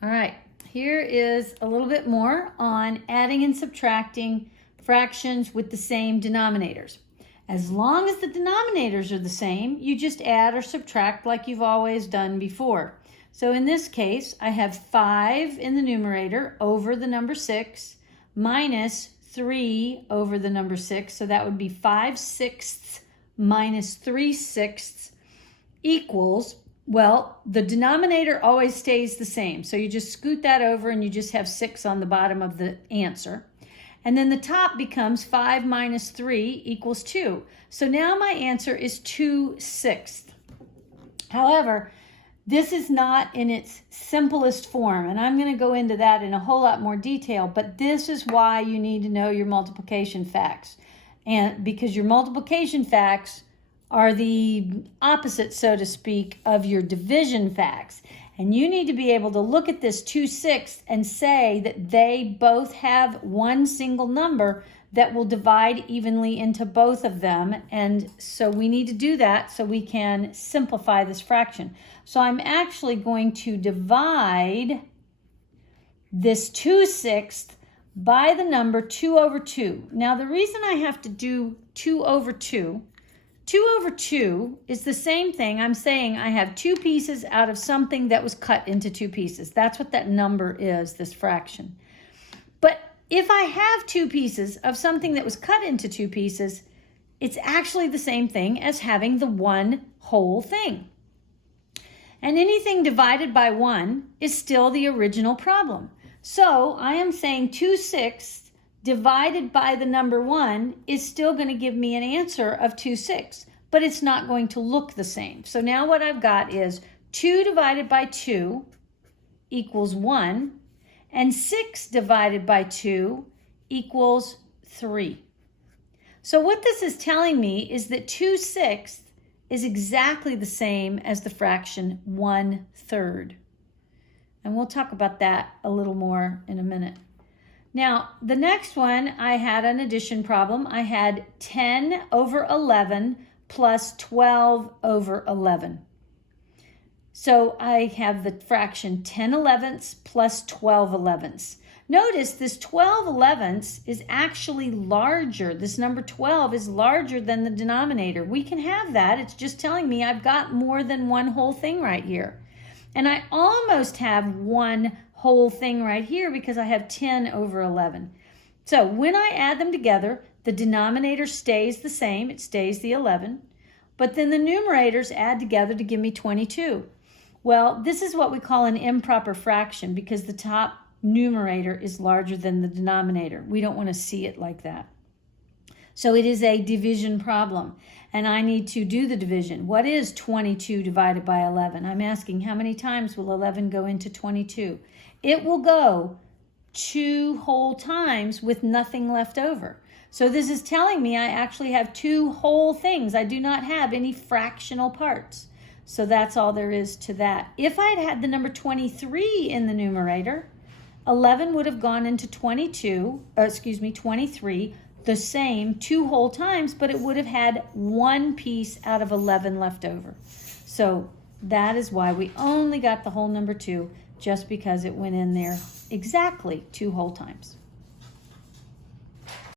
All right, here is a little bit more on adding and subtracting fractions with the same denominators. As long as the denominators are the same, you just add or subtract like you've always done before. So in this case, I have 5 in the numerator over the number 6 minus 3 over the number 6. So that would be 5/6 minus 3/6 equals, well, the denominator always stays the same. So you just scoot that over and you just have 6 on the bottom of the answer. And then the top becomes 5 minus 3 equals 2. So now my answer is 2/6. However, this is not in its simplest form, and I'm going to go into that in a whole lot more detail, but this is why you need to know your multiplication facts. And because your multiplication facts are the opposite, so to speak, of your division facts. And you need to be able to look at this 2/6 and say that they both have one single number that will divide evenly into both of them. And so we need to do that so we can simplify this fraction. So I'm actually going to divide this 2/6 by the number 2 over 2. Now the reason I have to do 2 over 2 over 2 is the same thing. I'm saying I have 2 pieces out of something that was cut into 2 pieces. That's what that number is, this fraction. But if I have 2 pieces of something that was cut into 2 pieces, it's actually the same thing as having the one whole thing. And anything divided by 1 is still the original problem. So I am saying 2/6 divided by the number 1 is still going to give me an answer of 2/6, but it's not going to look the same. So now what I've got is 2 divided by 2 equals 1, and 6 divided by 2 equals 3. So what this is telling me is that 2/6 is exactly the same as the fraction 1/3. And we'll talk about that a little more in a minute. Now, the next one, I had an addition problem. I had 10 over 11 plus 12 over 11. So I have the fraction 10/11 plus 12/11. Notice this 12/11 is actually larger. This number 12 is larger than the denominator. We can have that. It's just telling me I've got more than one whole thing right here. And I almost have one whole thing right here because I have 10 over 11. So when I add them together, the denominator stays the same. It stays the 11. But then the numerators add together to give me 22. Well, this is what we call an improper fraction because the top numerator is larger than the denominator. We don't want to see it like that. So it is a division problem, and I need to do the division. What is 22 divided by 11? I'm asking how many times will 11 go into 22? It will go 2 whole times with nothing left over. So this is telling me I actually have 2 whole things. I do not have any fractional parts. So that's all there is to that. If I had had the number 23 in the numerator, 11 would have gone into 23, the same 2 whole times, but it would have had 1 piece out of 11 left over. So that is why we only got the whole number 2, just because it went in there exactly 2 whole times.